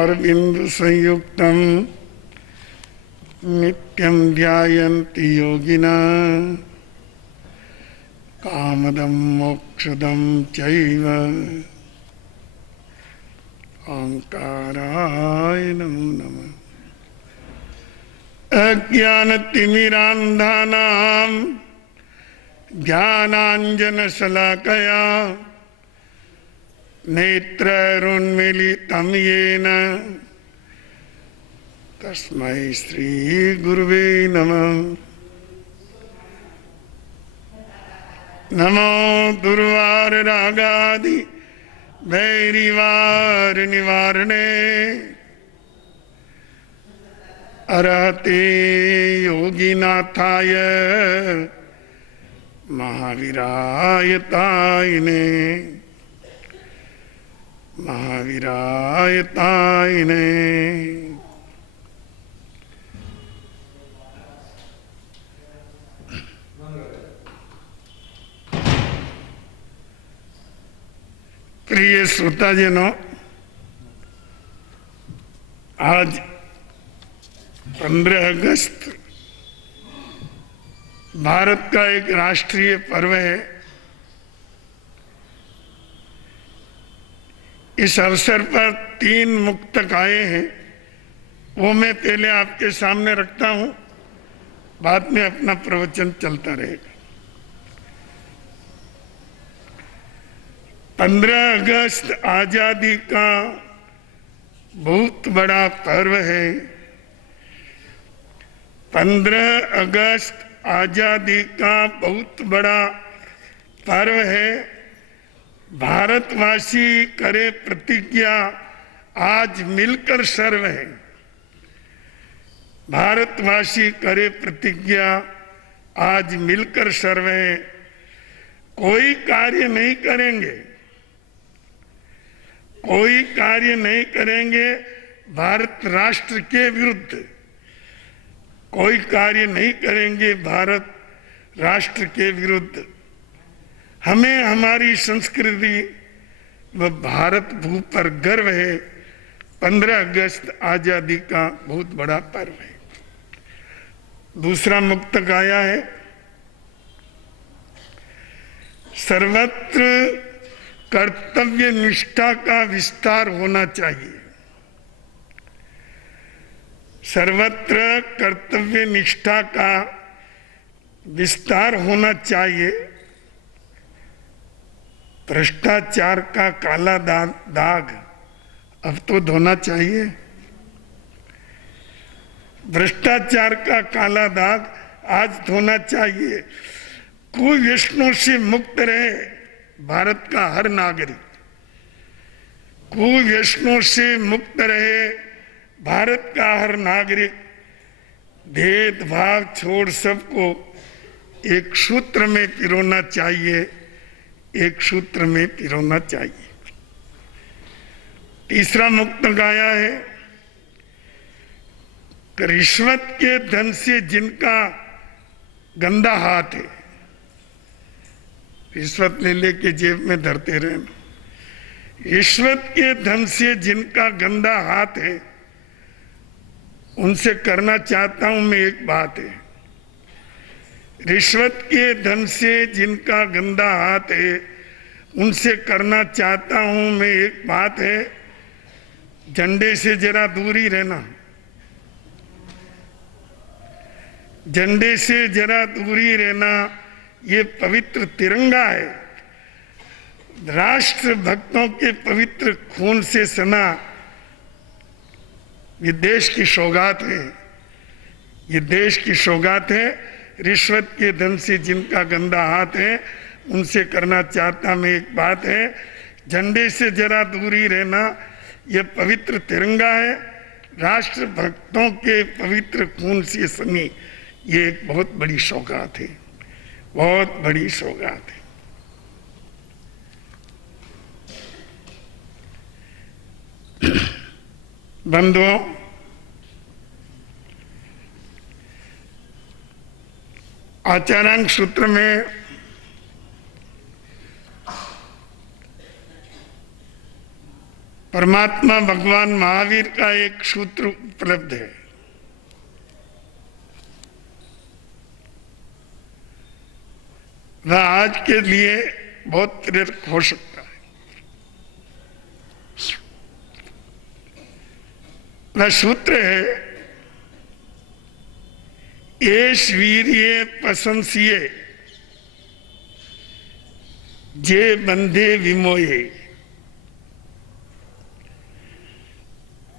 पदारविंद संयुक्तं नित्यं ध्यायन्ति योगिना कामदं मोक्षदं चैव ओंकाराय नमो नमः। अज्ञानतिमिरान्धानां ज्ञानाञ्जनशलाकया नेत्रैरुन्मीलितं येन तस्मै श्रीगुरुवे नमः। नमो दुर्वाररागादि वैरिवार निवारणे अरहते योगिनाथाय महावीराय तायिने महावीराय तायिने। प्रिय श्रोताजनों, आज 15 अगस्त भारत का एक राष्ट्रीय पर्व है। इस अवसर पर 3 मुक्तक आए हैं, वो मैं पहले आपके सामने रखता हूं, बाद में अपना प्रवचन चलता रहेगा। 15 अगस्त आजादी का बहुत बड़ा पर्व है। 15 अगस्त आजादी का बहुत बड़ा पर्व है। भारतवासी करे प्रतिज्ञा, आज मिलकर सर्व है। भारतवासी करे प्रतिज्ञा, आज मिलकर सर्व है। कोई कार्य नहीं करेंगे, कोई कार्य नहीं करेंगे भारत राष्ट्र के विरुद्ध, कोई कार्य नहीं करेंगे भारत राष्ट्र के विरुद्ध। हमें हमारी संस्कृति व भारत भू पर गर्व है। 15 अगस्त आजादी का बहुत बड़ा पर्व है। दूसरा मुक्तक आया है, सर्वत्र कर्तव्य निष्ठा का विस्तार होना चाहिए। सर्वत्र कर्तव्य निष्ठा का विस्तार होना चाहिए। भ्रष्टाचार का काला दाग अब तो धोना चाहिए। भ्रष्टाचार का काला दाग आज धोना चाहिए। कुव्यसनों से मुक्त रहे भारत का हर नागरिक। कुव्यसनों से मुक्त रहे भारत का हर नागरिक। भेदभाव छोड़ सबको एक सूत्र में पिरोना चाहिए, एक सूत्र में पिरोना चाहिए। तीसरा मुक्तक आया है, रिश्वत के धन से जिनका गंदा हाथ है, रिश्वत ले लेके जेब में धरते रहना। रिश्वत के धन से जिनका गंदा हाथ है, उनसे करना चाहता हूं मैं एक बात है। रिश्वत के धन से जिनका गंदा हाथ है, उनसे करना चाहता हूं मैं एक बात है, झंडे से जरा दूर ही रहना। झंडे से जरा दूर ही रहना। ये पवित्र तिरंगा है, राष्ट्र भक्तों के पवित्र खून से सना ये देश की सौगात है। ये देश की सौगात है। रिश्वत के धन से जिनका गंदा हाथ है, उनसे करना चाहता मैं एक बात है, झंडे से जरा दूरी रहना। यह पवित्र तिरंगा है, राष्ट्र भक्तों के पवित्र खून से सनी। ये एक बहुत बड़ी सौगात है, बहुत बड़ी सौगात है। बंधुओं, आचार्यांक सूत्र में परमात्मा भगवान महावीर का एक सूत्र उपलब्ध है। वह आज के लिए बहुत प्रेरक हो सकता है। वह सूत्र है, एष वीर्ये प्रशंसिये जे बंधे विमोहे।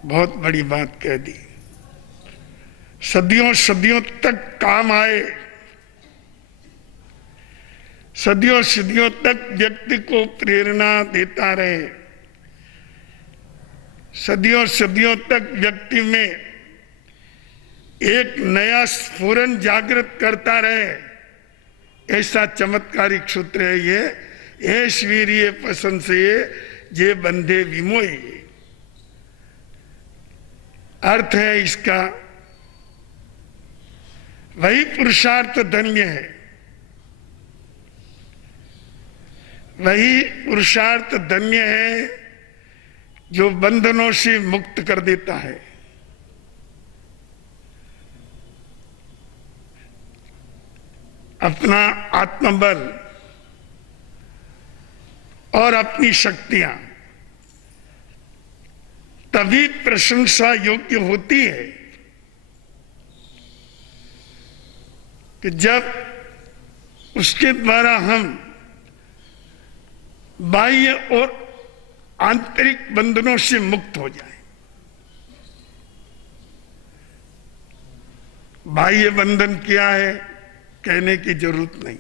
बहुत बड़ी बात कह दी। सदियों सदियों तक काम आए, सदियों सदियों तक व्यक्ति को प्रेरणा देता रहे, सदियों सदियों तक व्यक्ति में एक नया स्फुरन जागृत करता रहे, ऐसा चमत्कारिक सूत्र है ये। एष वीर्ये प्रशंसिये जे बंधे विमोहे। अर्थ है इसका, वही पुरुषार्थ धन्य है, वही पुरुषार्थ धन्य है जो बंधनों से मुक्त कर देता है। अपना आत्मबल और अपनी शक्तियां तभी प्रशंसा योग्य होती है कि जब उसके द्वारा हम बाह्य और आंतरिक बंधनों से मुक्त हो जाएं। बाह्य बंधन क्या है कहने की जरूरत नहीं,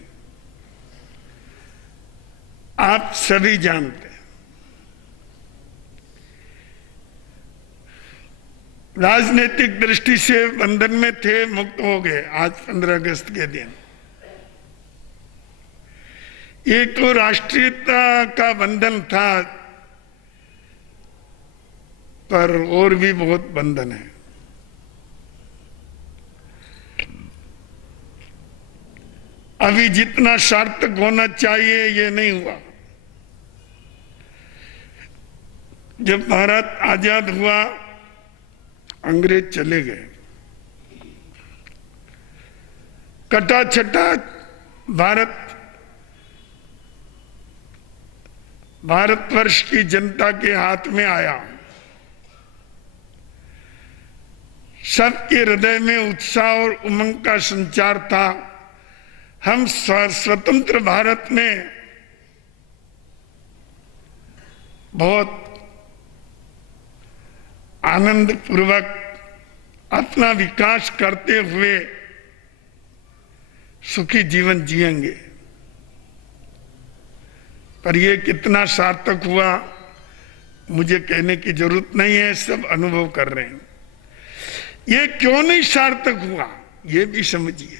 आप सभी जानते हैं। राजनीतिक दृष्टि से बंधन में थे, मुक्त हो गए आज 15 अगस्त के दिन। एक तो राष्ट्रीयता का बंधन था, पर और भी बहुत बंधन है। अभी जितना सार्थक होना चाहिए ये नहीं हुआ। जब भारत आजाद हुआ, अंग्रेज चले गए, कटा छटा भारतवर्ष की जनता के हाथ में आया। सबके हृदय में उत्साह और उमंग का संचार था। हम स्वतंत्र भारत में बहुत आनंद पूर्वक अपना विकास करते हुए सुखी जीवन जिएंगे। पर ये कितना सार्थक हुआ मुझे कहने की जरूरत नहीं है, सब अनुभव कर रहे हैं। ये क्यों नहीं सार्थक हुआ ये भी समझिए।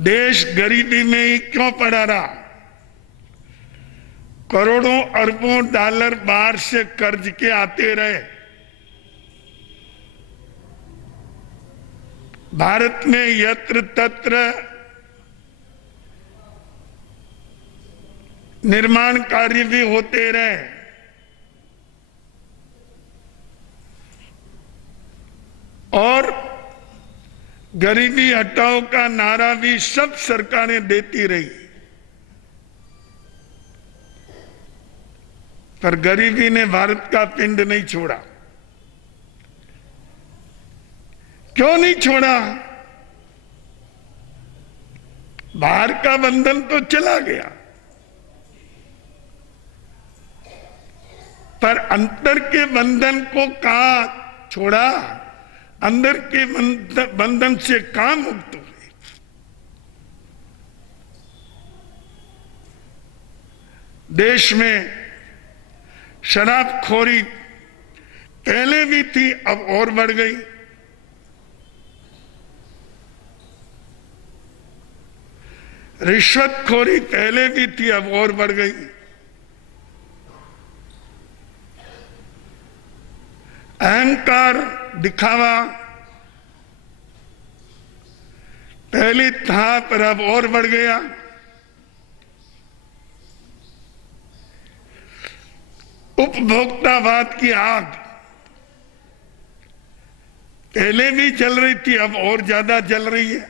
देश गरीबी में ही क्यों पड़ा रहा? करोड़ों अरबों डॉलर बाहर से कर्ज के आते रहे। भारत में यत्र तत्र निर्माण कार्य भी होते रहे, और गरीबी हटाओ का नारा भी सब सरकारें देती रही, पर गरीबी ने भारत का पिंड नहीं छोड़ा। क्यों नहीं छोड़ा? बाहर का बंधन तो चला गया, पर अंतर के बंधन को कहां छोड़ा? अंदर के बंधन से कहां मुक्त हुए? देश में शराबखोरी पहले भी थी, अब और बढ़ गई। रिश्वतखोरी पहले भी थी, अब और बढ़ गई। अहंकार, दिखावा पहले था, पर अब और बढ़ गया। उपभोक्तावाद की आग पहले भी जल रही थी, अब और ज्यादा जल रही है।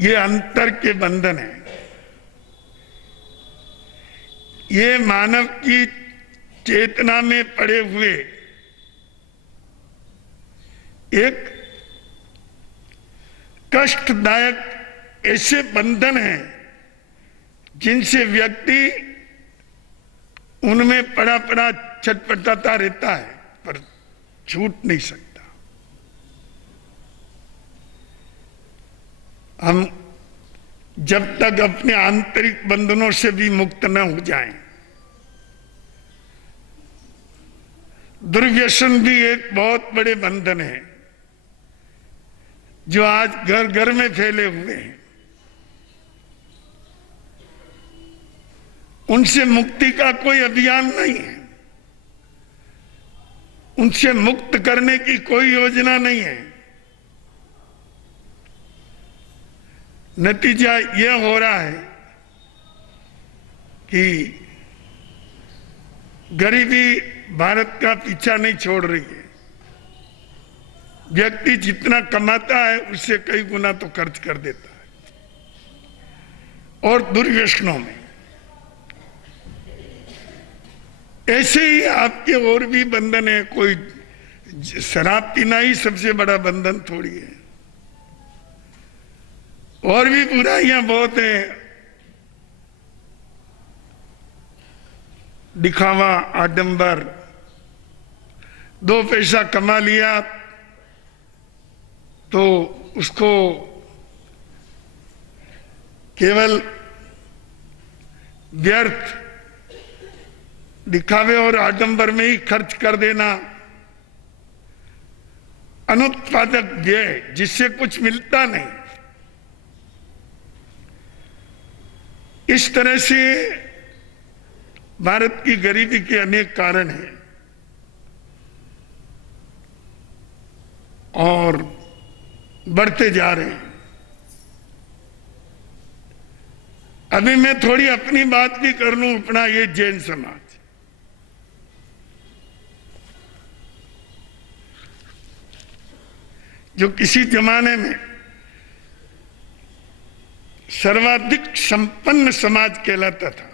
ये अंतर के बंधन है। ये मानव की चेतना में पड़े हुए एक कष्टदायक ऐसे बंधन हैं जिनसे व्यक्ति उनमें पड़ा पड़ा छटपटाता रहता है पर छूट नहीं सकता। हम जब तक अपने आंतरिक बंधनों से भी मुक्त न हो जाएं, दुर्व्यसन भी एक बहुत बड़े बंधन है जो आज घर घर में फैले हुए हैं। उनसे मुक्ति का कोई अभियान नहीं है, उनसे मुक्त करने की कोई योजना नहीं है। नतीजा यह हो रहा है कि गरीबी भारत का पीछा नहीं छोड़ रही है। व्यक्ति जितना कमाता है उससे कई गुना तो खर्च कर देता है। और दुर्व्यसनों में ऐसे ही आपके और भी बंधन है। कोई शराब पीना ही सबसे बड़ा बंधन थोड़ी है, और भी बुराइयां बहुत हैं। दिखावा, आडंबर, 2 पैसा कमा लिया तो उसको केवल व्यर्थ दिखावे और आडंबर में ही खर्च कर देना। अनुत्पादक व्यय जिससे कुछ मिलता नहीं। इस तरह से भारत की गरीबी के अनेक कारण हैं और बढ़ते जा रहे हैं। अभी मैं थोड़ी अपनी बात भी कर लूं। अपना ये जैन समाज, जो किसी जमाने में सर्वाधिक संपन्न समाज कहलाता था,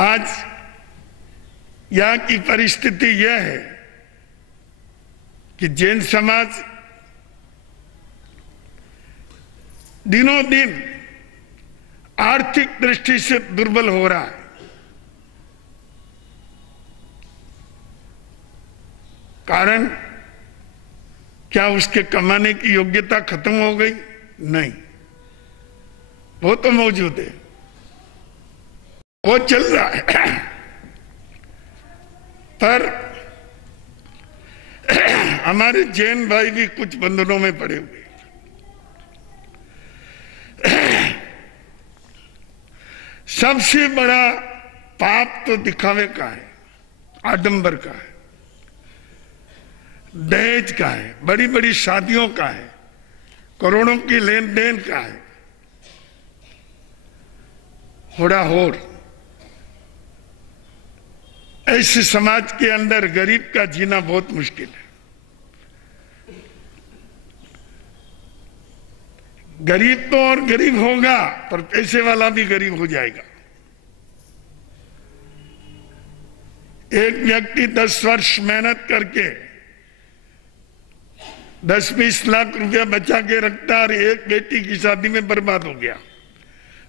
आज यहां की परिस्थिति यह है कि जैन समाज दिनों दिन आर्थिक दृष्टि से दुर्बल हो रहा है। कारण क्या उसके कमाने की योग्यता खत्म हो गई? नहीं, वो तो मौजूद है, वो चल रहा है। पर हमारे जैन भाई भी कुछ बंधनों में पड़े हुए। सबसे बड़ा पाप तो दिखावे का है, आडंबर का है, दहेज का है, बड़ी बड़ी शादियों का है, करोड़ों की लेन देन का है, होड़ाहोड़। ऐसे समाज के अंदर गरीब का जीना बहुत मुश्किल है। गरीब तो और गरीब होगा, पर पैसे वाला भी गरीब हो जाएगा। एक व्यक्ति 10 वर्ष मेहनत करके 10-20 लाख रुपया बचा के रखता और एक बेटी की शादी में बर्बाद हो गया,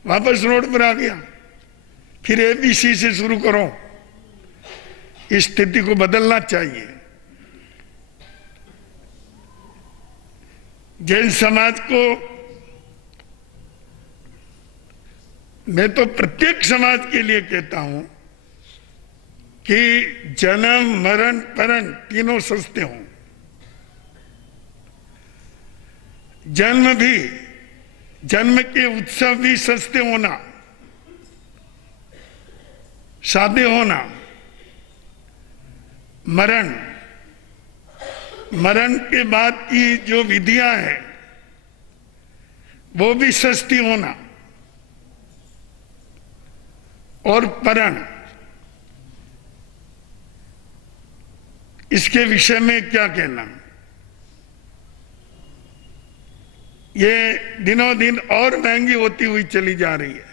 वापस रोड पर आ गया। फिर ABC से शुरू करो। इस स्थिति को बदलना चाहिए। जैन समाज को, मैं तो प्रत्येक समाज के लिए कहता हूं कि जन्म, मरण, परण तीनों सस्ते हों। जन्म के उत्सव भी सस्ते होना, सादे होना। मरण के बाद की जो विधियां हैं वो भी सस्ती होना। और परण, इसके विषय में क्या कहना? ये दिनों दिन और महंगी होती हुई चली जा रही है।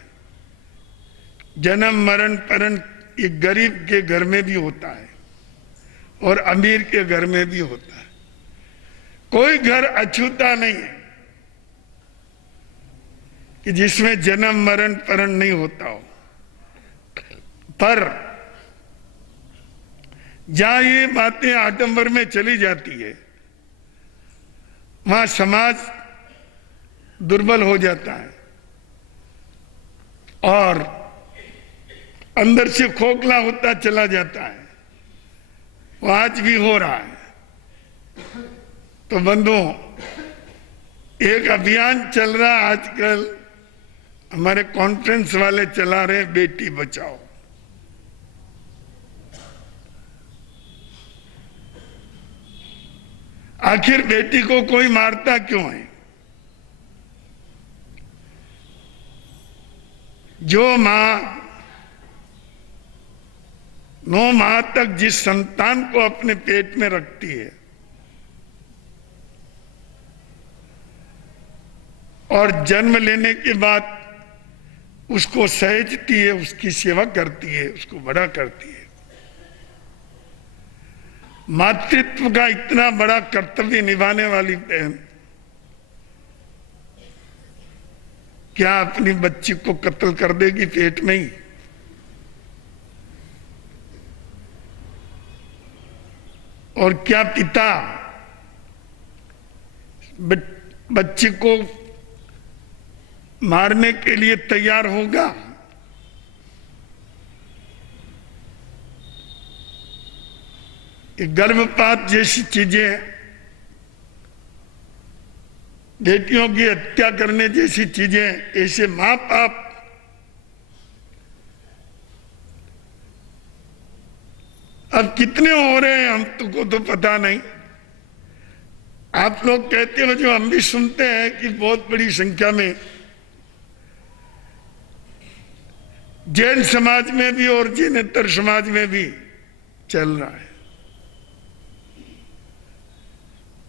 जन्म मरण परण ये गरीब के घर में भी होता है और अमीर के घर में भी होता है। कोई घर अछूता नहीं है कि जिसमें जन्म मरण परण नहीं होता हो। पर जहां ये बातें आडंबर में चली जाती है, वहां समाज दुर्बल हो जाता है और अंदर से खोखला होता चला जाता है। वो आज भी हो रहा है। तो बंधुओं, एक अभियान चल रहा है आजकल, हमारे कॉन्फ्रेंस वाले चला रहे, बेटी बचाओ। आखिर बेटी को कोई मारता क्यों है? जो मां 9 माह तक जिस संतान को अपने पेट में रखती है और जन्म लेने के बाद उसको सहेजती है, उसकी सेवा करती है, उसको बड़ा करती है, मातृत्व का इतना बड़ा कर्तव्य निभाने वाली बहन क्या अपनी बच्ची को कत्ल कर देगी पेट में ही? और क्या पिता बच्ची को मारने के लिए तैयार होगा? गर्भपात जैसी चीजें, बेटियों की हत्या करने जैसी चीजें, ऐसे मां बाप अब कितने हो रहे हैं हमको तो पता नहीं। आप लोग कहते हो, जो हम भी सुनते हैं कि बहुत बड़ी संख्या में जैन समाज में भी और जैनेतर समाज में भी चल रहा है।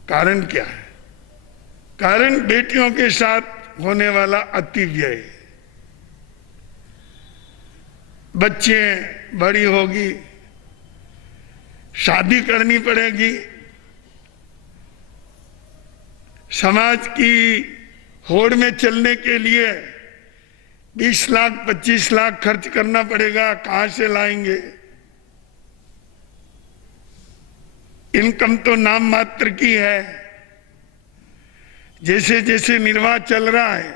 कारण क्या है? कारण बेटियों के साथ होने वाला अति व्यय। बच्चे बड़ी होगी, शादी करनी पड़ेगी, समाज की होड़ में चलने के लिए 20 लाख 25 लाख खर्च करना पड़ेगा। कहां से लाएंगे? इनकम तो नाम मात्र की है। जैसे जैसे निर्वाह चल रहा है,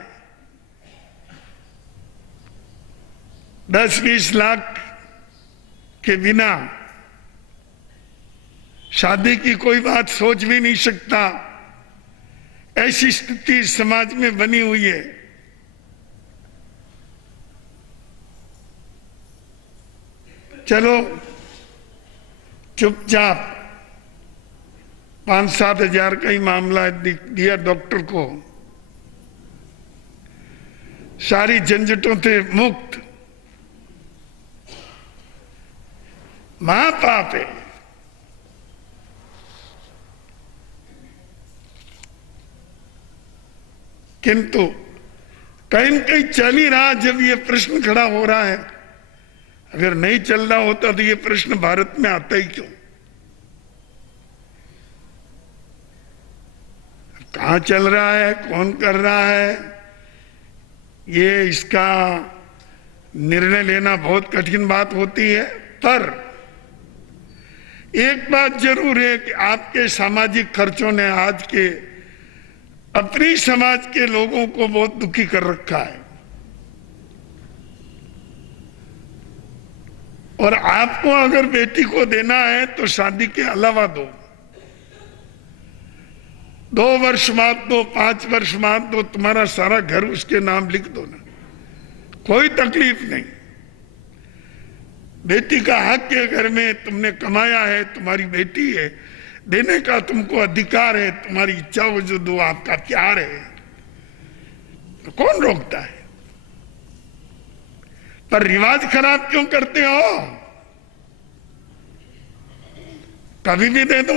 10-20 लाख के बिना शादी की कोई बात सोच भी नहीं सकता। ऐसी स्थिति समाज में बनी हुई है। चलो चुपचाप 5-7 हजार का ही मामला दिया डॉक्टर को, सारी झंझटों से मुक्त। मां बाप है, किंतु कहीं न कहीं चल ही रहा। जब ये प्रश्न खड़ा हो रहा है, अगर नहीं चल रहा होता तो ये प्रश्न भारत में आता ही क्यों? कहां चल रहा है, कौन कर रहा है, ये इसका निर्णय लेना बहुत कठिन बात होती है। पर एक बात जरूर है कि आपके सामाजिक खर्चों ने आज के अपनी समाज के लोगों को बहुत दुखी कर रखा है। और आपको अगर बेटी को देना है तो शादी के अलावा दो। 2 वर्ष बाद दो, 5 वर्ष बाद दो, तुम्हारा सारा घर उसके नाम लिख दो ना, कोई तकलीफ नहीं। बेटी का हक है, घर में तुमने कमाया है, तुम्हारी बेटी है, देने का तुमको अधिकार है। तुम्हारी इच्छा हो जो दो, आपका प्यार है, तो कौन रोकता है? पर रिवाज खराब क्यों करते हो? कभी भी दे दो,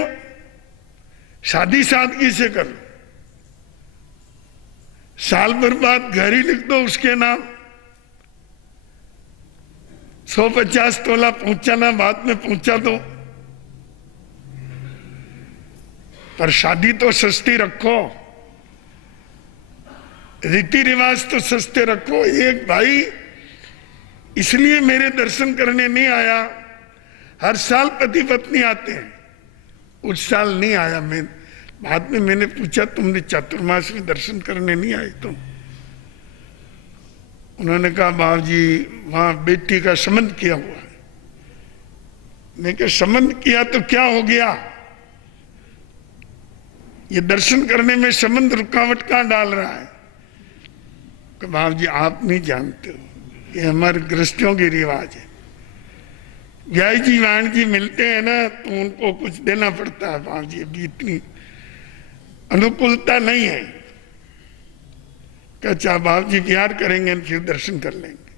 शादी सादगी से कर लो, साल भर बाद घर ही लिख दो उसके नाम, 150 तोला पहुंचाना बाद में पहुंचा दो, पर शादी तो सस्ती रखो, रीति रिवाज तो सस्ते रखो। एक भाई इसलिए मेरे दर्शन करने नहीं आया, हर साल पति पत्नी आते हैं, उस साल नहीं आया। मैं बाद में मैंने पूछा तुमने चातुर्मास में दर्शन करने नहीं आए तुम? उन्होंने कहा बाबू जी वहां बेटी का संबंध किया हुआ है। मैं क्या संबंध किया तो क्या हो गया? ये दर्शन करने में संबंध रुकावट कहां डाल रहा है? कि बाबू जी आप नहीं जानते हो, ये हमारे गृहस्थियों के रिवाज है। व्याई जी वाण जी मिलते हैं ना तो उनको कुछ देना पड़ता है। बाबू जी अभी इतनी अनुकूलता नहीं है। अच्छा बाबू जी प्यार करेंगे फिर दर्शन कर लेंगे।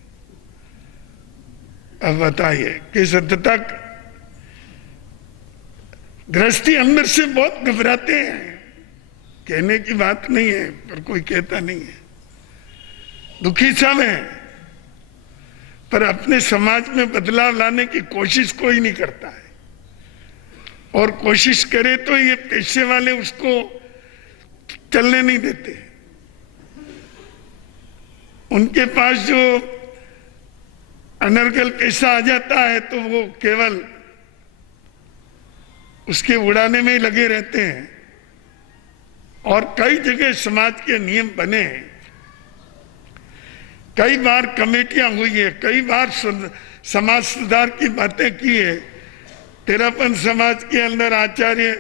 अब बताइए किस हद तक गृहस्थी अंदर से बहुत घबराते हैं। कहने की बात नहीं है पर कोई कहता नहीं है, दुखी सब है, पर अपने समाज में बदलाव लाने की कोशिश कोई नहीं करता है। और कोशिश करे तो ये पैसे वाले उसको चलने नहीं देते। उनके पास जो अनर्गल पैसा आ जाता है तो वो केवल उसके उड़ाने में ही लगे रहते हैं। और कई जगह समाज के नियम बने हैं, कई बार कमेटियां हुई है, कई बार समाज सुधार की बातें की है। तेरापन समाज के अंदर आचार्य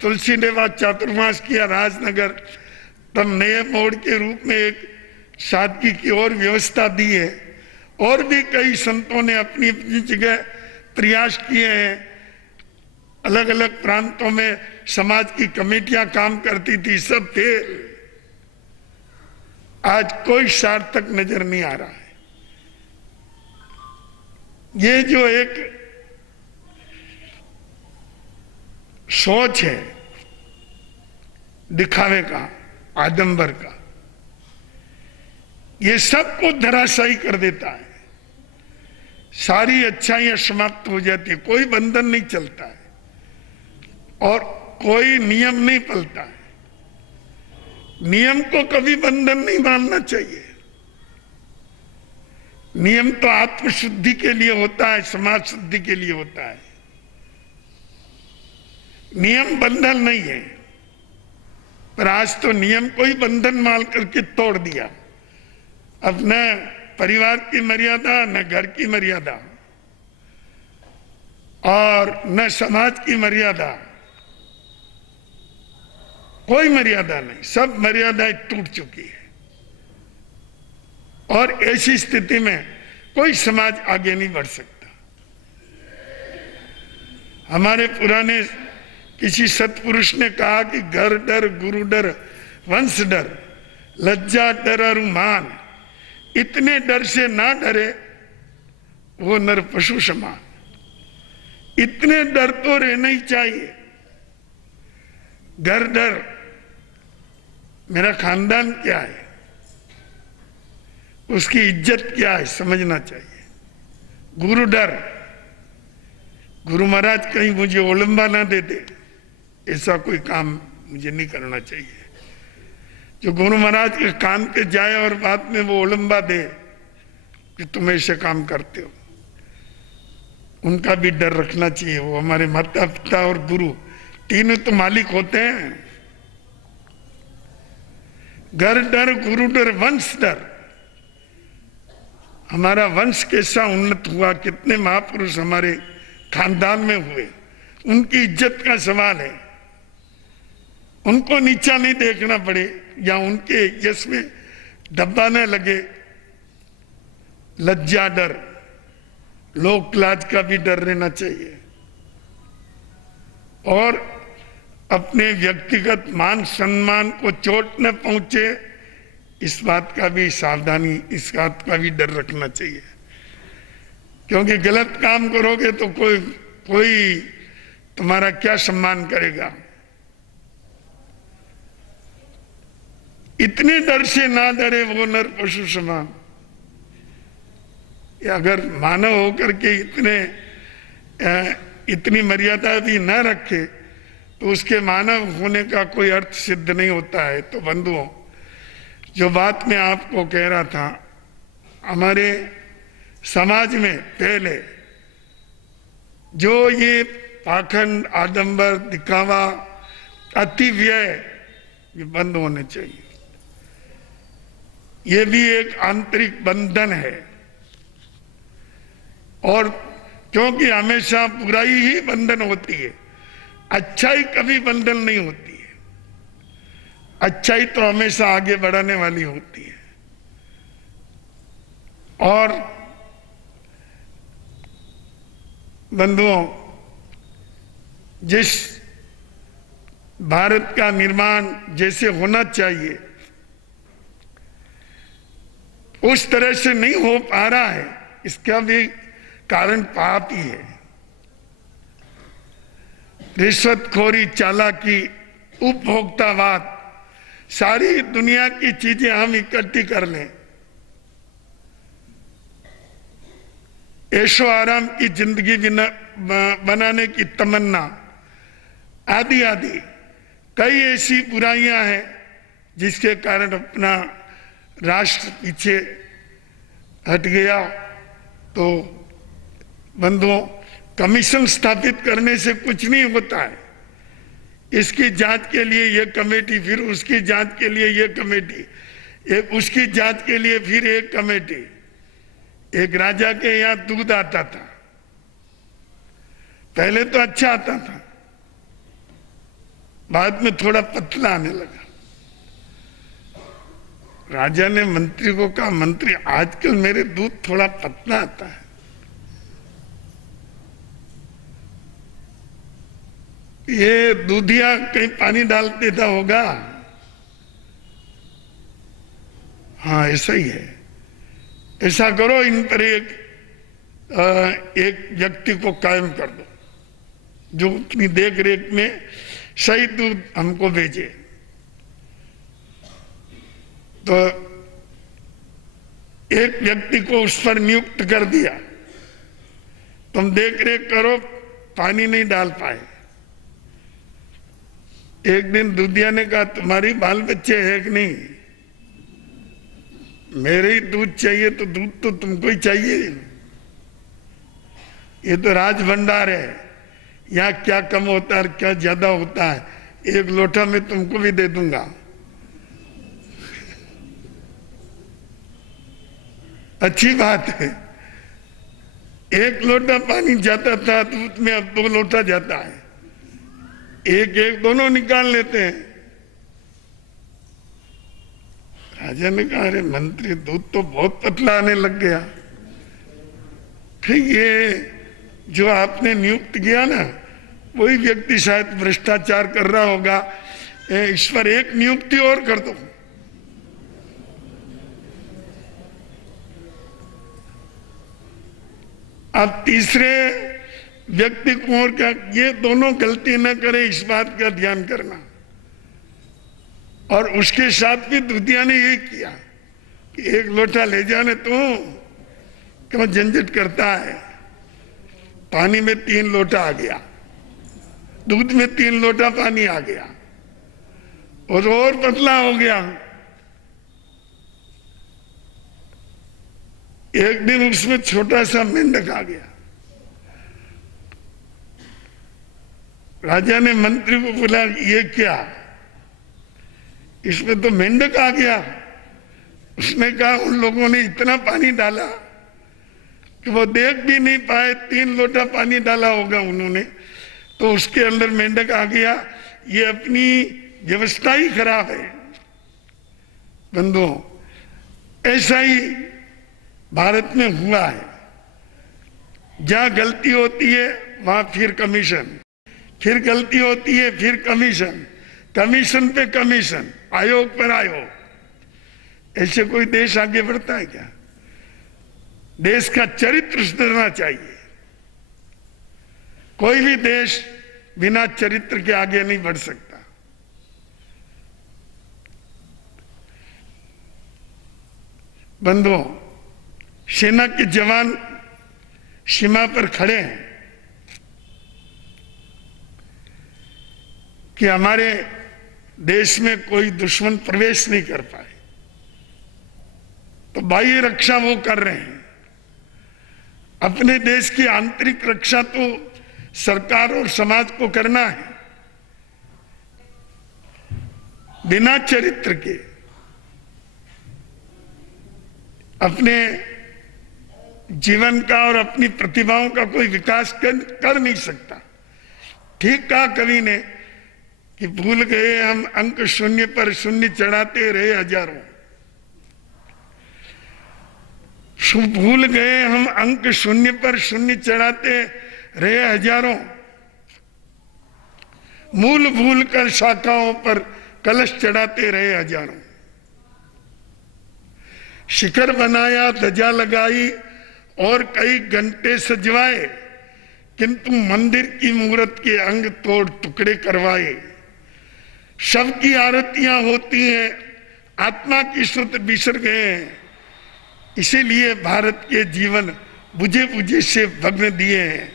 तुलसी ने बात चातुर्मास किया राजनगर, तब नए मोड़ के रूप में एक सादगी की और व्यवस्था दी है। और भी कई संतों ने अपनी अपनी जगह प्रयास किए हैं। अलग अलग प्रांतों में समाज की कमेटियां काम करती थी, सब फेल। आज कोई सार्थक नजर नहीं आ रहा है। ये जो एक सोच है दिखावे का, आडंबर का, ये सबको धराशायी कर देता है। सारी अच्छाइयां समाप्त हो जाती है, कोई बंधन नहीं चलता है और कोई नियम नहीं पलता है। नियम को कभी बंधन नहीं मानना चाहिए। नियम तो आत्मशुद्धि के लिए होता है, समाज शुद्धि के लिए होता है। नियम बंधन नहीं है। पर आज तो नियम को ही बंधन मान करके तोड़ दिया। अब न परिवार की मर्यादा, न घर की मर्यादा और न समाज की मर्यादा, कोई मर्यादा नहीं, सब मर्यादाएं टूट चुकी है। और ऐसी स्थिति में कोई समाज आगे नहीं बढ़ सकता। हमारे पुराने किसी सत्पुरुष ने कहा कि घर डर, गुरु डर, वंश डर, लज्जा डर और मान, इतने डर से ना डरे वो नर पशु समान। इतने डर तो रहना ही चाहिए। घर डर, मेरा खानदान क्या है, उसकी इज्जत क्या है, समझना चाहिए। गुरु डर, गुरु महाराज कहीं मुझे ओलंबा ना दे दे, ऐसा कोई काम मुझे नहीं करना चाहिए। जो गुरु महाराज के कान पे जाए और बाद में वो ओलंबा दे कि तुम ऐसे काम करते हो, उनका भी डर रखना चाहिए। वो हमारे माता पिता और गुरु तीनों तो मालिक होते हैं। घर डर, गुरु डर, वंश डर। हमारा वंश कैसा उन्नत हुआ, कितने महापुरुष हमारे खानदान में हुए, उनकी इज्जत का सवाल है। उनको नीचा नहीं देखना पड़े या उनके यश में दबा न लगे। लज्जा डर, लोक लाज का भी डर रहना चाहिए। और अपने व्यक्तिगत मान सम्मान को चोट न पहुंचे, इस बात का भी सावधानी, इस बात का भी डर रखना चाहिए। क्योंकि गलत काम करोगे तो कोई तुम्हारा क्या सम्मान करेगा। इतने डर से ना डरे वो नर पशु समान। अगर मानव होकर के इतनी मर्यादा भी न रखे तो उसके मानव होने का कोई अर्थ सिद्ध नहीं होता है। तो बंधुओं, जो बात मैं आपको कह रहा था, हमारे समाज में पहले जो ये पाखंड, आडंबर, दिखावा, अति व्यय, ये बंद होने चाहिए। ये भी एक आंतरिक बंधन है, और क्योंकि हमेशा बुराई ही बंधन होती है, अच्छाई कभी बंधन नहीं होती है। अच्छाई तो हमेशा आगे बढ़ाने वाली होती है। और बंधुओं, जिस भारत का निर्माण जैसे होना चाहिए उस तरह से नहीं हो पा रहा है, इसका भी कारण पाप ही है। रिश्वतखोरी, चालाकी, उपभोक्तावाद, सारी दुनिया की चीजें हम इकट्ठी कर लें, ऐशो आराम की जिंदगी बनाने की तमन्ना, आदि आदि कई ऐसी बुराइयां हैं जिसके कारण अपना राष्ट्र पीछे हट गया। तो बंधुओं, कमीशन स्थापित करने से कुछ नहीं होता है। इसकी जांच के लिए ये कमेटी, फिर उसकी जांच के लिए ये कमेटी, एक उसकी जांच के लिए फिर एक कमेटी। एक राजा के यहाँ दूध आता था, पहले तो अच्छा आता था, बाद में थोड़ा पतला आने लगा। राजा ने मंत्री को कहा, मंत्री आजकल मेरे दूध थोड़ा पतला आता है। ये दूधिया कहीं पानी डाल देता होगा। हाँ, ऐसा ही है। ऐसा करो, इन पर एक व्यक्ति को कायम कर दो जो अपनी देख रेख में सही दूध हमको भेजे। तो एक व्यक्ति को उस पर नियुक्त कर दिया, तुम देख रेख करो, पानी नहीं डाल पाए। एक दिन दूधिया ने कहा, तुम्हारी बाल बच्चे है कि नहीं? मेरे ही दूध चाहिए तो दूध तो तुमको ही चाहिए। ये तो राज भंडार है, यहाँ क्या कम होता है क्या ज्यादा होता है, एक लोटा में तुमको भी दे दूंगा। अच्छी बात है। एक लोटा पानी जाता था दूध में, अब 2 लोटा जाता है। एक एक दोनों निकाल लेते हैं। राजा ने कहा, अरे मंत्री, दूध तो बहुत पतला आने लग गया। फिर ये जो आपने नियुक्त किया ना, वही व्यक्ति शायद भ्रष्टाचार कर रहा होगा, इस पर एक नियुक्ति और कर दो। अब तीसरे व्यक्ति को और क्या, ये दोनों गलती न करे, इस बात का ध्यान करना। और उसके साथ भी दूधिया ने यही किया कि एक लोटा ले जाने, तो क्यों झंझट करता है। पानी में 3 लोटा आ गया, दूध में 3 लोटा पानी आ गया, और पतला हो गया। एक दिन उसमें छोटा सा मेंढक आ गया। राजा ने मंत्री को बोला, ये क्या, इसमें तो मेंढक आ गया। उसने कहा, उन लोगों ने इतना पानी डाला कि वो देख भी नहीं पाए, 3 लोटा पानी डाला होगा उन्होंने, तो उसके अंदर मेंढक आ गया। ये अपनी व्यवस्था ही खराब है। बंधुओं, ऐसा ही भारत में हुआ है। जहां गलती होती है वहां फिर कमीशन, फिर गलती होती है फिर कमीशन, कमीशन पे कमीशन, आयोग पर आयोग। ऐसे कोई देश आगे बढ़ता है क्या? देश का चरित्र सुधरना चाहिए। कोई भी देश बिना चरित्र के आगे नहीं बढ़ सकता। बंधुओं, सेना के जवान सीमा पर खड़े हैं कि हमारे देश में कोई दुश्मन प्रवेश नहीं कर पाए, तो बाह्य रक्षा वो कर रहे हैं। अपने देश की आंतरिक रक्षा तो सरकार और समाज को करना है। बिना चरित्र के अपने जीवन का और अपनी प्रतिभाओं का कोई विकास कर नहीं सकता। ठीक कहा कवि ने कि भूल गए हम अंक शून्य पर शून्य चढ़ाते रहे हजारों। भूल गए हम अंक शून्य पर शून्य चढ़ाते रहे हजारों। मूल भूल कर शाखाओं पर कलश चढ़ाते रहे हजारों। शिखर बनाया, ध्वजा लगाई और कई घंटे सजवाए, किंतु मंदिर की मूर्त के अंग तोड़ टुकड़े करवाए। शव की आरतियां होती हैं, आत्मा की सुध बिसर गए हैं। इसीलिए भारत के जीवन बुझे बुझे से भग्न दिए हैं।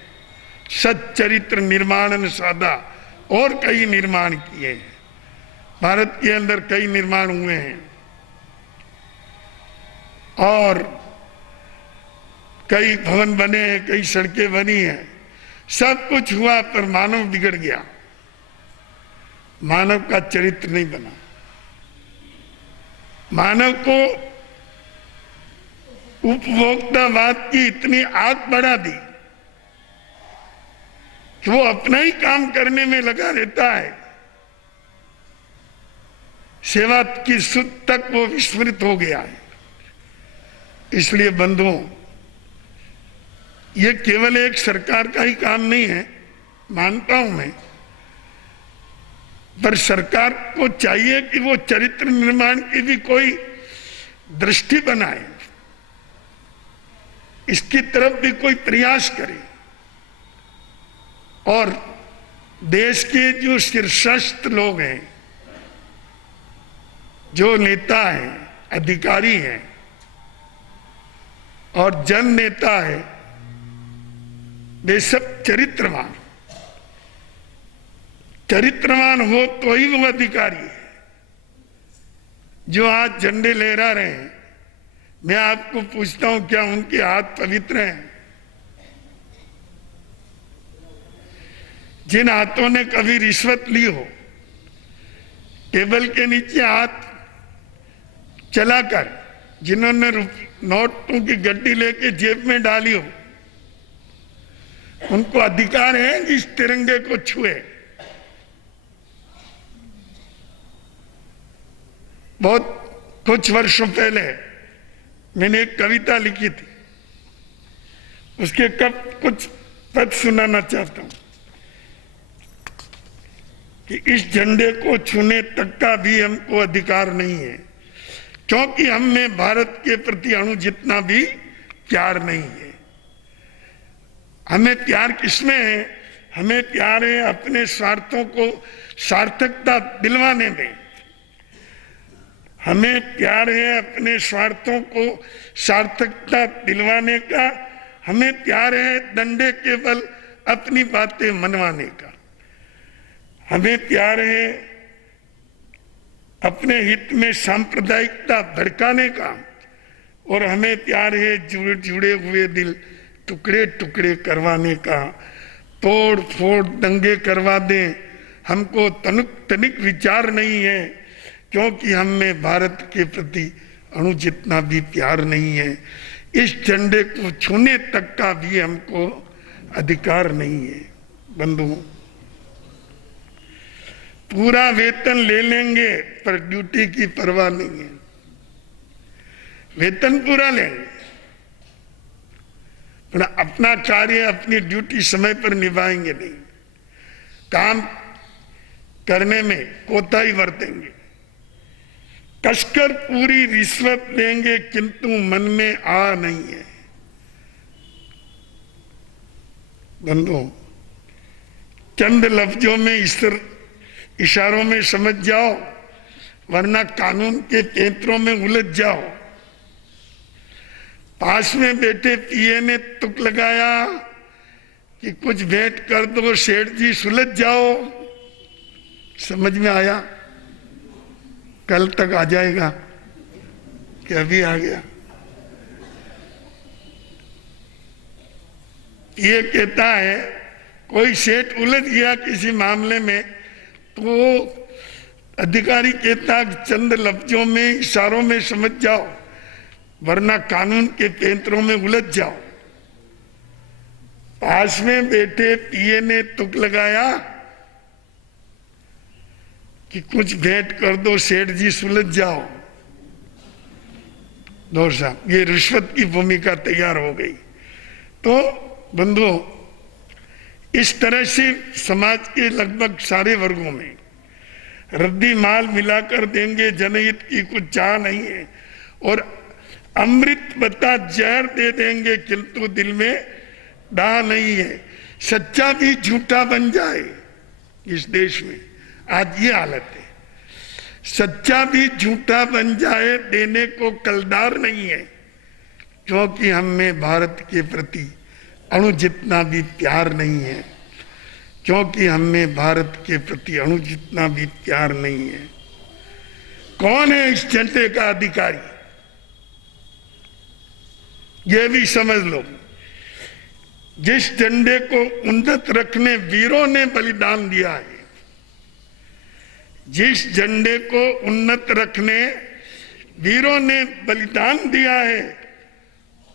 सच्चरित्र निर्माण ने साधा और कई निर्माण किए हैं। भारत के अंदर कई निर्माण हुए हैं और कई भवन बने हैं, कई सड़कें बनी हैं, सब कुछ हुआ, पर मानव बिगड़ गया। मानव का चरित्र नहीं बना। मानव को उपभोक्तावाद की इतनी आग बढ़ा दी कि वो अपना ही काम करने में लगा रहता है। सेवा की सुध तक वो विस्मृत हो गया है। इसलिए बंधुओं, ये केवल एक सरकार का ही काम नहीं है, मानता हूं मैं, पर सरकार को चाहिए कि वो चरित्र निर्माण की भी कोई दृष्टि बनाए, इसकी तरफ भी कोई प्रयास करे। और देश के जो शीर्षस्थ लोग हैं, जो नेता हैं, अधिकारी हैं और जन नेता है, वे सब चरित्रवान हो तो ही वो अधिकारी है। जो आज झंडे लहरा रहे हैं, मैं आपको पूछता हूं, क्या उनके हाथ पवित्र हैं? जिन हाथों ने कभी रिश्वत ली हो, टेबल के नीचे हाथ चलाकर, जिन्होंने नोटों की गड्डी लेके जेब में डाली हो, उनको अधिकार है कि इस तिरंगे को छुए। बहुत कुछ वर्षों पहले मैंने एक कविता लिखी थी, उसके कुछ पद सुनाना चाहता हूं कि इस झंडे को छूने तक का भी हमको अधिकार नहीं है, क्योंकि हम में भारत के प्रति अणु जितना भी प्यार नहीं है। हमें प्यार किसमें है? हमें प्यार है अपने स्वार्थों को सार्थकता दिलवाने में। हमें प्यार है अपने स्वार्थों को सार्थकता दिलवाने का। हमें प्यार है डंडे के बल अपनी बातें मनवाने का। हमें प्यार है अपने हित में सांप्रदायिकता भड़काने का। और हमें प्यार है जुड़े हुए दिल टुकड़े टुकड़े करवाने का। तोड़ फोड़ दंगे करवा दें, हमको तनिक विचार नहीं है, क्योंकि हम में भारत के प्रति अणु जितना भी प्यार नहीं है। इस झंडे को छूने तक का भी हमको अधिकार नहीं है। बंधुओं, पूरा वेतन ले लेंगे पर ड्यूटी की परवाह नहीं है। वेतन पूरा लेंगे पर अपना कार्य, अपनी ड्यूटी समय पर निभाएंगे नहीं। काम करने में कोताही बरतेंगे। कसकर पूरी रिश्वत लेंगे, किंतु मन में आ नहीं है। बंधुओं, चंद लफ्जों में इशारों में समझ जाओ, वरना कानून के पेंतरों में उलझ जाओ। पास में बैठे पीए ने तुक लगाया कि कुछ भेंट कर दो सेठ जी, सुलझ जाओ। समझ में आया? कल तक आ जाएगा कि अभी आ गया? ये कहता है कोई सेठ उलझ गया किसी मामले में, तो अधिकारी कहता चंद लफ्जों में इशारों में समझ जाओ, वरना कानून के पेंतरों में उलझ जाओ। पास में बैठे पीए ने तुक लगाया कि कुछ भेंट कर दो सेठ जी, सुलझ जाओ। दौर साहब, ये रिश्वत की भूमिका तैयार हो गई। तो बंधुओं, इस तरह से समाज के लगभग सारे वर्गों में रद्दी माल मिलाकर देंगे, जनहित की कुछ चाह नहीं है, और अमृत बता जहर दे देंगे, किंतु दिल में डाह नहीं है। सच्चा भी झूठा बन जाए इस देश में, आज ये हालत है। सच्चा भी झूठा बन जाए, देने को कलदार नहीं है, क्योंकि हम में भारत के प्रति अणु जितना भी प्यार नहीं है, क्योंकि हम में भारत के प्रति अणु जितना भी प्यार नहीं है। कौन है इस झंडे का अधिकारी? यह भी समझ लो, जिस झंडे को उन्नत रखने वीरों ने बलिदान दिया है, जिस झंडे को उन्नत रखने वीरों ने बलिदान दिया है,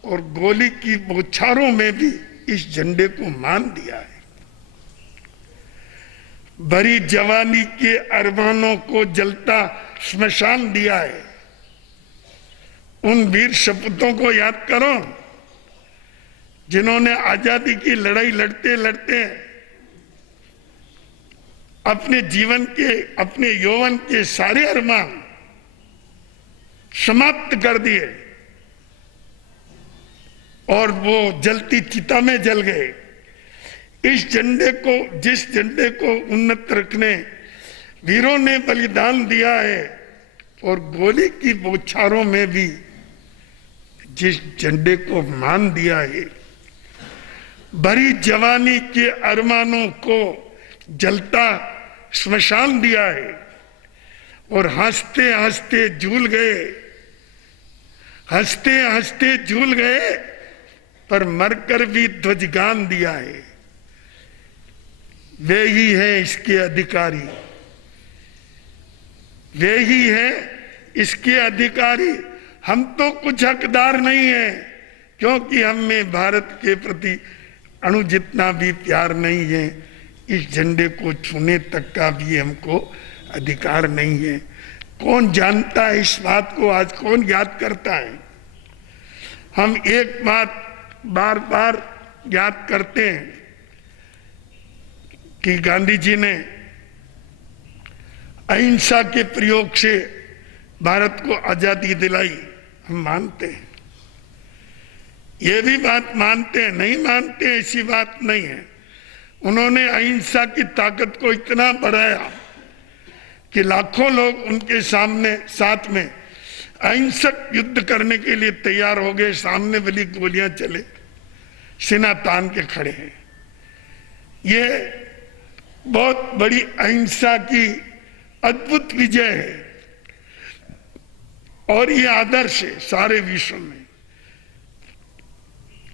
और गोली की बौछारों में भी इस झंडे को मान दिया है। भरी जवानी के अरमानों को जलता श्मशान दिया है। उन वीर सपूतों को याद करो जिन्होंने आजादी की लड़ाई लड़ते लड़ते अपने जीवन के, अपने यौवन के सारे अरमान समाप्त कर दिए और वो जलती चिता में जल गए। इस झंडे को, जिस झंडे को उन्नत रखने वीरों ने बलिदान दिया है, और गोली की बौछारों में भी जिस झंडे को मान दिया है, भरी जवानी के अरमानों को जलता श्मशान दिया है, और हंसते हंसते झूल गए, हंसते हंसते झूल गए, पर मरकर भी ध्वजगान दिया है। वे ही है इसके अधिकारी, वे ही है इसके अधिकारी। हम तो कुछ हकदार नहीं है, क्योंकि हम में भारत के प्रति अणु जितना भी प्यार नहीं है। इस झंडे को छूने तक का भी हमको अधिकार नहीं है। कौन जानता है इस बात को? आज कौन याद करता है? हम एक बात बार बार याद करते हैं कि गांधी जी ने अहिंसा के प्रयोग से भारत को आजादी दिलाई। हम मानते हैं, ये भी बात मानते हैं, नहीं मानते ऐसी बात नहीं है। उन्होंने अहिंसा की ताकत को इतना बढ़ाया कि लाखों लोग उनके सामने साथ में अहिंसक युद्ध करने के लिए तैयार हो गए। सामने वाली गोलियां चले, सीना तान के खड़े हैं। ये बहुत बड़ी अहिंसा की अद्भुत विजय है, और ये आदर्श है सारे विश्व में,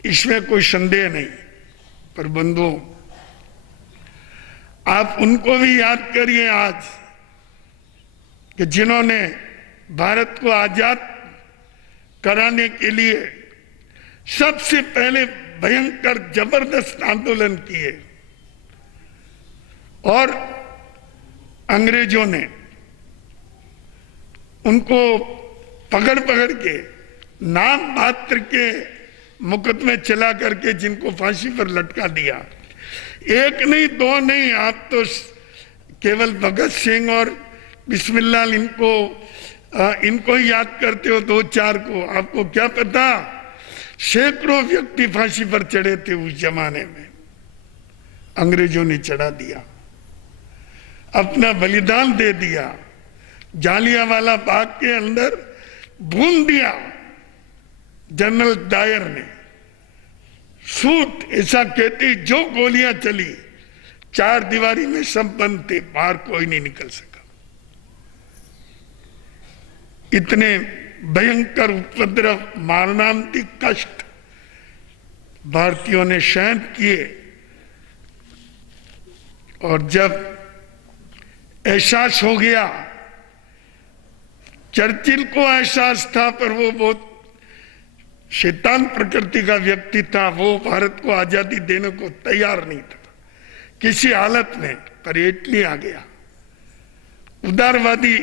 इसमें कोई संदेह नहीं। पर बंधुओं, आप उनको भी याद करिए आज कि जिन्होंने भारत को आजाद कराने के लिए सबसे पहले भयंकर जबरदस्त आंदोलन किए, और अंग्रेजों ने उनको पकड़ पकड़ के नाम मात्र के मुकदमे चला करके जिनको फांसी पर लटका दिया। एक नहीं, दो नहीं, आप तो केवल भगत सिंह और बिस्मिल्लाह इनको ही याद करते हो, दो चार को। आपको क्या पता, सैकड़ों व्यक्ति फांसी पर चढ़े थे उस जमाने में। अंग्रेजों ने चढ़ा दिया, अपना बलिदान दे दिया। जालियांवाला बाग के अंदर भून दिया जनरल डायर ने। सूट ऐसा कहती, जो गोलियां चली, चार दीवारी में सब बंद थे, बाहर कोई नहीं निकल सका। इतने भयंकर उपद्रव, मारणांतिक कष्ट भारतीयों ने सहन किए। और जब एहसास हो गया, चर्चिल को एहसास था, पर वो बहुत शैतान प्रकृति का व्यक्ति था, वो भारत को आजादी देने को तैयार नहीं था किसी हालत में, पर इटली आ गया। उदारवादी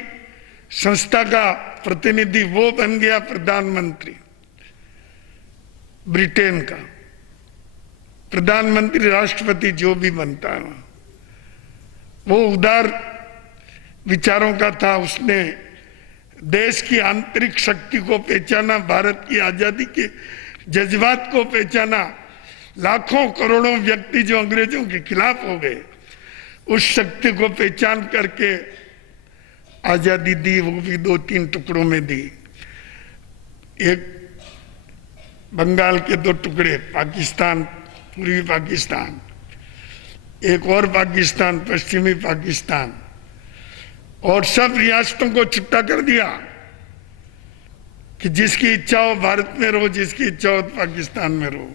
संस्था का प्रतिनिधि वो बन गया प्रधानमंत्री ब्रिटेन का। प्रधानमंत्री राष्ट्रपति जो भी बनता है वो उदार विचारों का था। उसने देश की आंतरिक शक्ति को पहचाना, भारत की आजादी के जज्बात को पहचाना। लाखों करोड़ों व्यक्ति जो अंग्रेजों के खिलाफ हो गए, उस शक्ति को पहचान करके आजादी दी, वो भी 2-3 टुकड़ों में दी। एक बंगाल के 2 टुकड़े, पाकिस्तान, पूर्वी पाकिस्तान, एक और पाकिस्तान, पश्चिमी पाकिस्तान, और सब रियासतों को छुट्टा कर दिया कि जिसकी इच्छा हो भारत में रहो, जिसकी इच्छा हो पाकिस्तान में रहो।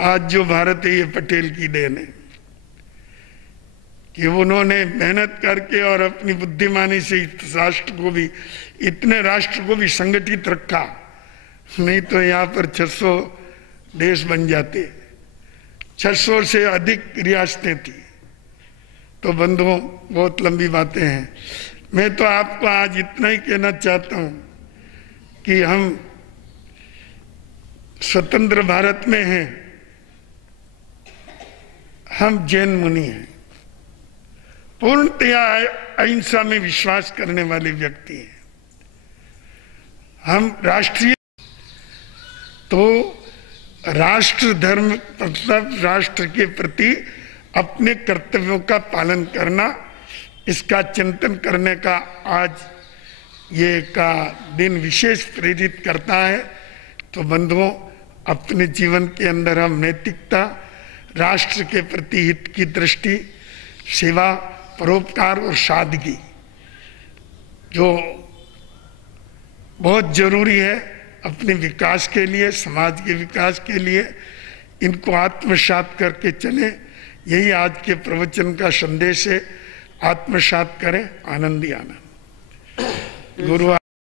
आज जो भारत है ये पटेल की देन है कि उन्होंने मेहनत करके और अपनी बुद्धिमानी से इस राष्ट्र को भी, इतने राष्ट्र को भी संगठित रखा। नहीं तो यहाँ पर 600 देश बन जाते, 600 से अधिक रियासतें थी। तो बंधुओं, बहुत लंबी बातें हैं। मैं तो आपको आज इतना ही कहना चाहता हूं कि हम स्वतंत्र भारत में हैं, हम जैन मुनि हैं, पूर्णतया अहिंसा में विश्वास करने वाले व्यक्ति हैं। हम राष्ट्रीय, तो राष्ट्र धर्म मतलब राष्ट्र के प्रति अपने कर्तव्यों का पालन करना, इसका चिंतन करने का आज ये का दिन विशेष प्रेरित करता है। तो बंधुओं, अपने जीवन के अंदर हम नैतिकता, राष्ट्र के प्रति हित की दृष्टि, सेवा, परोपकार और सादगी, जो बहुत जरूरी है अपने विकास के लिए, समाज के विकास के लिए, इनको आत्मसात करके चलें। यही आज के प्रवचन का संदेश है। आत्मसात करें, आनंद ही आनंद। गुरु